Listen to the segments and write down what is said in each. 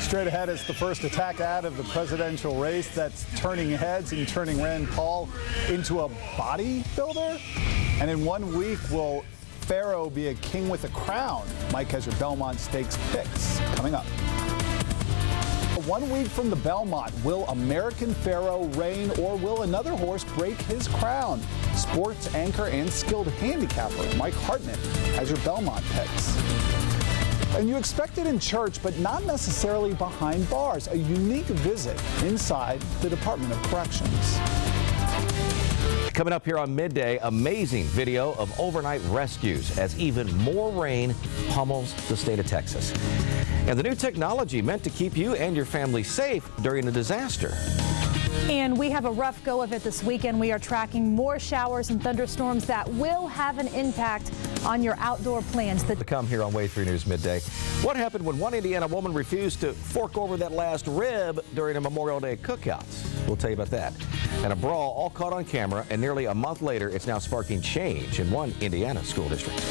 Straight ahead is the first attack ad of the presidential race that's turning heads and turning Rand Paul into a bodybuilder. And in 1 week, will Pharaoh be a king with a crown? Mike has your Belmont Stakes picks coming up. 1 week from the Belmont, will American Pharaoh reign, or will another horse break his crown? Sports anchor and skilled handicapper Mike Hartnett has your Belmont picks. And you expect it in church, but not necessarily behind bars. A unique visit inside the Department of Corrections. Coming up here on Midday, amazing video of overnight rescues as even more rain pummels the state of Texas. And the new technology meant to keep you and your family safe during a disaster. And we have a rough go of it this weekend. We are tracking more showers and thunderstorms that will have an impact on your outdoor plans. To come here on Way 3 News Midday. What happened when one Indiana woman refused to fork over that last rib during a Memorial Day cookout? We'll tell you about that. And a brawl all caught on camera, and nearly a month later, it's now sparking change in one Indiana school district.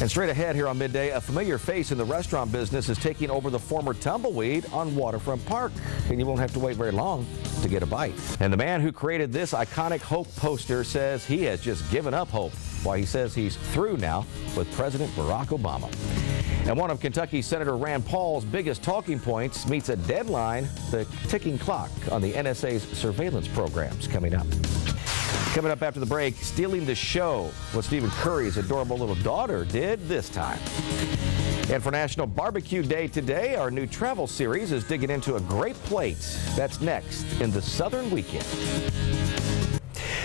And straight ahead here on Midday, a familiar face in the restaurant business is taking over the former Tumbleweed on Waterfront Park. And you won't have to wait very long to get a bite. And the man who created this iconic hope poster says he has just given up hope, while he says he's through now with President Barack Obama. And one of Kentucky Senator Rand Paul's biggest talking points meets a deadline, the ticking clock on the NSA's surveillance programs coming up. Coming up after the break, stealing the show, what Stephen Curry's adorable little daughter did this time. And for National Barbecue Day today, our new travel series is digging into a great plate. That's next in the Southern Weekend.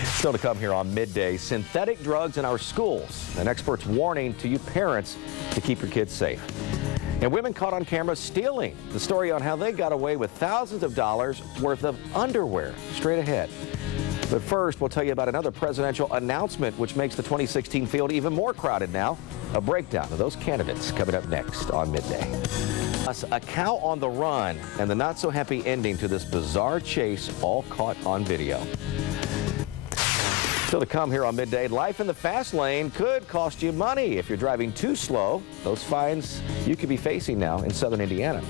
Still to come here on Midday, synthetic drugs in our schools. An expert's warning to you parents to keep your kids safe. And women caught on camera stealing. The story on how they got away with thousands of dollars worth of underwear. Straight ahead. But first, we'll tell you about another presidential announcement which makes the 2016 field even more crowded now. A breakdown of those candidates coming up next on Midday. Plus, a cow on the run and the not-so-happy ending to this bizarre chase, all caught on video. Still to come here on Midday, life in the fast lane could cost you money if you're driving too slow. Those fines you could be facing now in southern Indiana.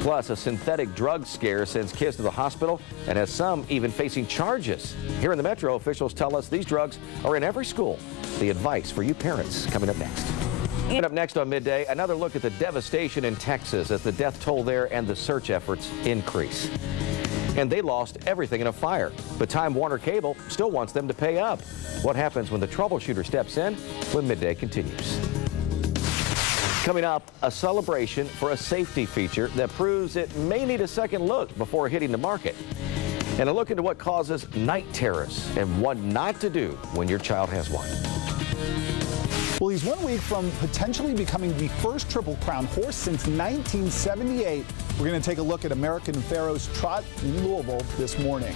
Plus, a synthetic drug scare sends kids to the hospital and has some even facing charges. Here in the Metro, officials tell us these drugs are in every school. The advice for you parents coming up next. And up next on Midday, another look at the devastation in Texas as the death toll there and the search efforts increase. And they lost everything in a fire, but Time Warner Cable still wants them to pay up. What happens when the troubleshooter steps in when Midday continues? Coming up, a celebration for a safety feature that proves it may need a second look before hitting the market. And a look into what causes night terrors and what not to do when your child has one. Well, he's 1 week from potentially becoming the first Triple Crown horse since 1978. We're going to take a look at American Pharaoh's trot in Louisville this morning.